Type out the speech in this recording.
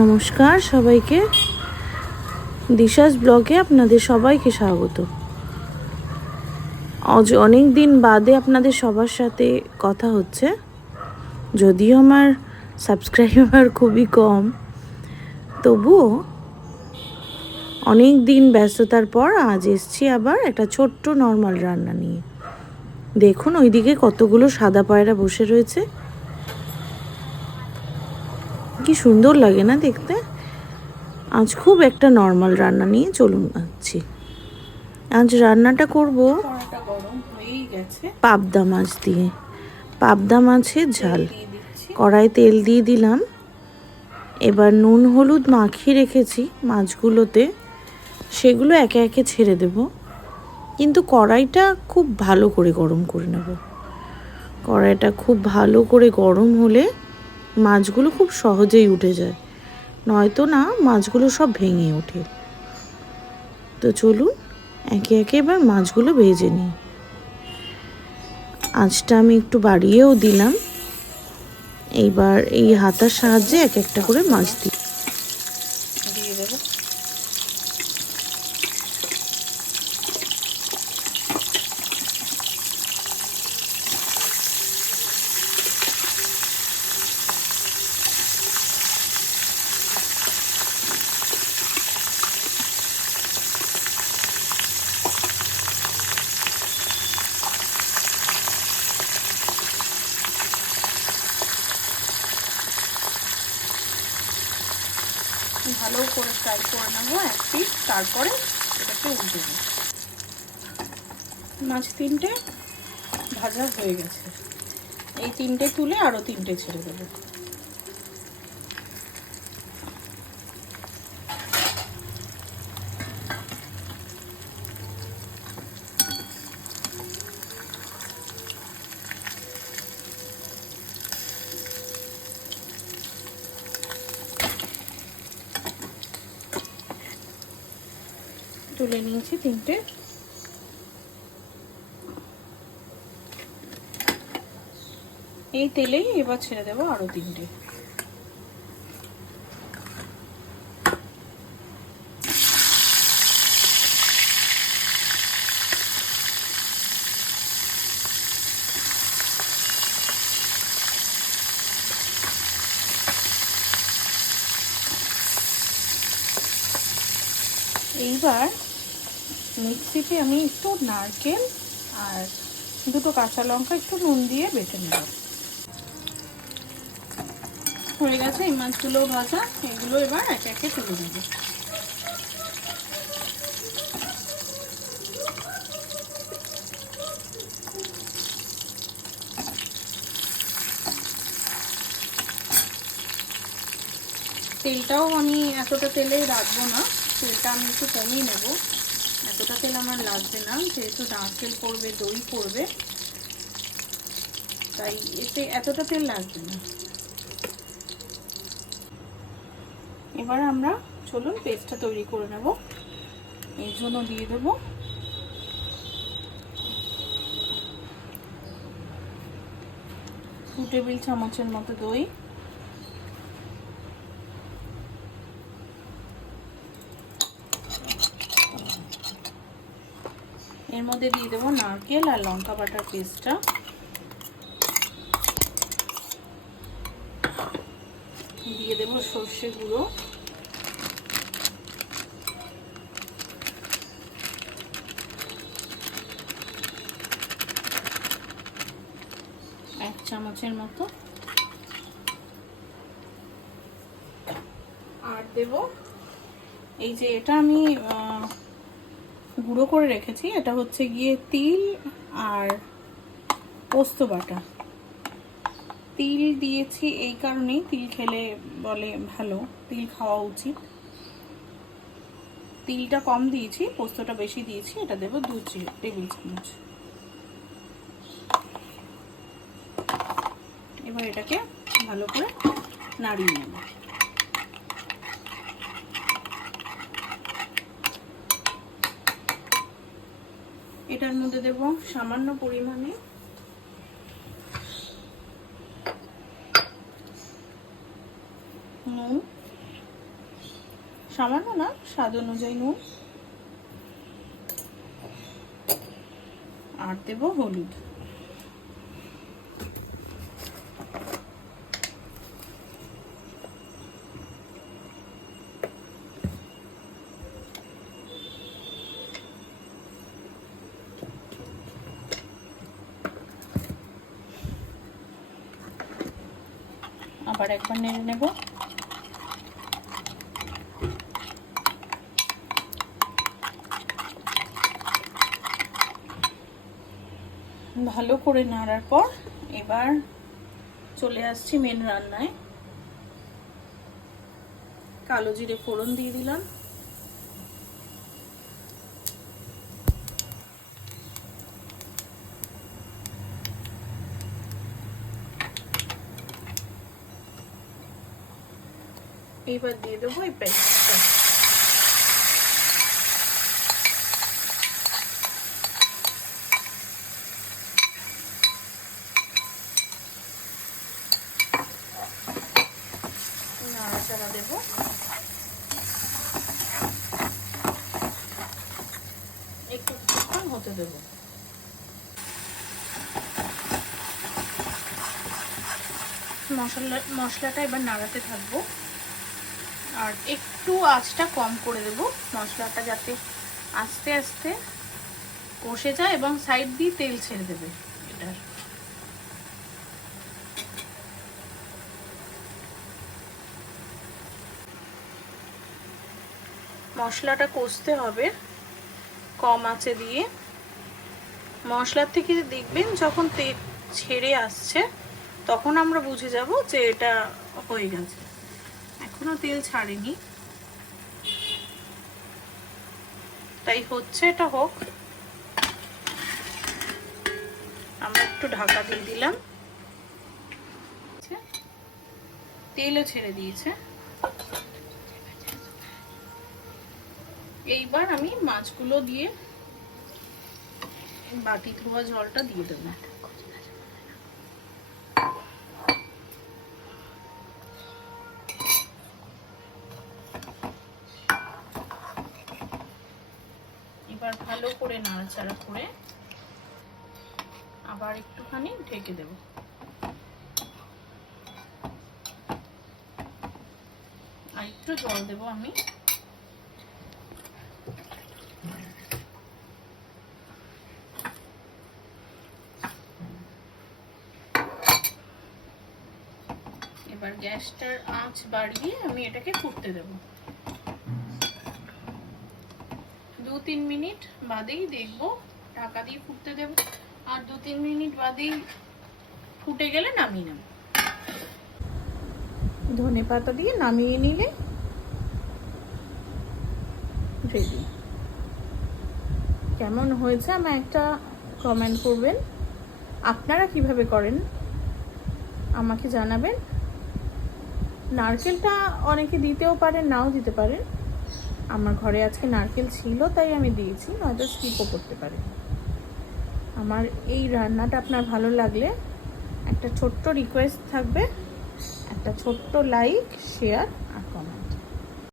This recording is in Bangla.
নমস্কার সবাইকে, দিশাস ব্লগে আপনাদের সবাইকে স্বাগত। আজ অনেক দিন বাদে আপনাদের সবার সাথে কথা হচ্ছে, যদিও আমার সাবস্ক্রাইবার খুবই কম, তবুও অনেক দিন ব্যস্ততার পর আজ এসছি আবার একটা ছোট্ট নর্মাল রান্না নিয়ে। দেখুন ওইদিকে কতগুলো সাদা পায়রা বসে রয়েছে, কি সুন্দর লাগে না দেখতে। আজ খুব একটা নর্মাল রান্না নিয়ে চলুন আসছি। আজ রান্নাটা করব পাবদা মাছ দিয়ে, পাবদা মাছের ঝাল। কড়াই তেল দিয়ে দিলাম, এবার নুন হলুদ মাখিয়ে রেখেছি মাছগুলোতে, সেগুলো একে একে ছেড়ে দেব। কিন্তু কড়াইটা খুব ভালো করে গরম করে নেব। কড়াইটা খুব ভালো করে গরম হলে মাছগুলো খুব সহজেই উঠে যায়, নয়তো না মাছগুলো সব ভেঙে ওঠে। তো চলুন একে একে এবার মাছগুলো ভেজে নিই। আঁচটা আমি একটু বাড়িয়েও দিলাম। এইবার এই হাতার সাহায্যে এক একটা করে মাছ দিয়ে দেবো। ভালো করে ফ্রাই করে নেবো এক পিস, তারপরে এটাকে উল্টে দেবো। মাছ তিনটে ভাজা হয়ে গেছে, এই তিনটে তুলে আরও তিনটে ছেড়ে দেবো। তুলে নিয়েছি তিনটে। এই তেলেই এবার ছেড়ে দেবো আরো তিনটে। এইবার মিক্সিতে আমি একটু নারকেল আর দুটো কাঁচা লঙ্কা একটু নুন দিয়ে বেটে নেব। হয়ে গেছে এই মাছগুলো ভাজা, এগুলো এবার একে একে তুলে দেবো। তেলটাও আমি এতটা তেলেই রাখবো না, তেলটা আমি একটু কমিয়ে নেব। এতটা তেল আমার লাগবে না, যেহেতু নারকেল পড়বে, দই পড়বে, তাই এতে এতটা তেল লাগবে না। এবার আমরা চলুন পেস্টটা তৈরি করে নেব। এই জন্য দিয়ে দেব 2 টেবিল চামচের মতো দই, এর মধ্যে দিয়ে দেবো নারকেল আর লঙ্কা বাটার পেস্টটা, দিয়ে দেবো সর্ষে গুঁড়ো, এক চামচের মতো, আর দেব এই যে এটা আমি গুঁড়ো করে রেখেছি, এটা হচ্ছে গিয়ে তিল আর পোস্ত বাটা। তিল দিয়েছি এই কারণেই, তিল খেলে বলে ভালো, তিল খাওয়া উচিত। তিলটা কম দিয়েছি, পোস্তটা বেশি দিয়েছি, এটা দেবো 2 টেবিল চামচ। এবার এটাকে ভালো করে নাড়িয়ে নেব। এটার মধ্যে দেব সামান্য পরিমাণে নুন, সামান্য না, স্বাদ অনুযায়ী নুন, আর দেবো হলুদ। আবার একবার নেড়ে নেব। ভালো করে নাড়ার পর এবার চলে আসছি মেন রান্নায়। কালো জিরে ফোড়ন দিয়ে দিলাম, এইবার দিয়ে দেবো এই পেস্টটা। নাড়াচাড়া দেবো। একটু হতে দেবো। মশলাটা এবার নাড়াতে থাকবো, আর একটু আঁচটা কম করে দেব, মশলাটা যাতে আস্তে আস্তে কষে যায় এবং সাইড দিয়ে তেল ছেড়ে দেবে এটার। মশলাটা কষতে হবে কম আঁচে দিয়ে। মশলার থেকে দেখবেন যখন তেল ছেড়ে আসছে তখন আমরা বুঝে যাব যে এটা হয়ে গেছে। এখনো তেল ছাড়েনি, তাই হচ্ছে, এটা হোক। আমরা একটু ঢাকা দিয়ে দিলাম, তেলও ছেড়ে দিয়েছে। এইবার আমি মাছগুলো দিয়ে বাটি ধোয়া জলটা দিয়ে দেবো। এবার ভালো করে নাড়াচাড়া করে আবার একটুখানি ঢেকে দেব। আর একটু জল দেবো আমি। এবার গ্যাসটার আঁচ বাড়িয়ে আমি এটাকে ফুটতে দেব। 2-3 মিনিট বাদেই দেখবো, ঢাকা দিয়ে ফুটতে দেব, আর 2-3 মিনিট বাদেই ফুটে গেলে নামিয়ে নেব। ধনেপাতা দিয়ে নামিয়ে নিলে রেডি। কেমন হয়েছে আমায় একটা কমেন্ট করবেন। আপনারা কিভাবে করেন আমাকে জানাবেন। নারকেলটা অনেকে দিতেও পারেন, নাও দিতে পারেন। আমার ঘরে আজকে নারকেল ছিল তাই আমি দিয়েছি, নয়তো স্কিপও করতে পারি। আমার এই রান্নাটা আপনার ভালো লাগলে একটা ছোট্ট রিকোয়েস্ট থাকবে, একটা ছোট্ট লাইক, শেয়ার আর কমেন্ট।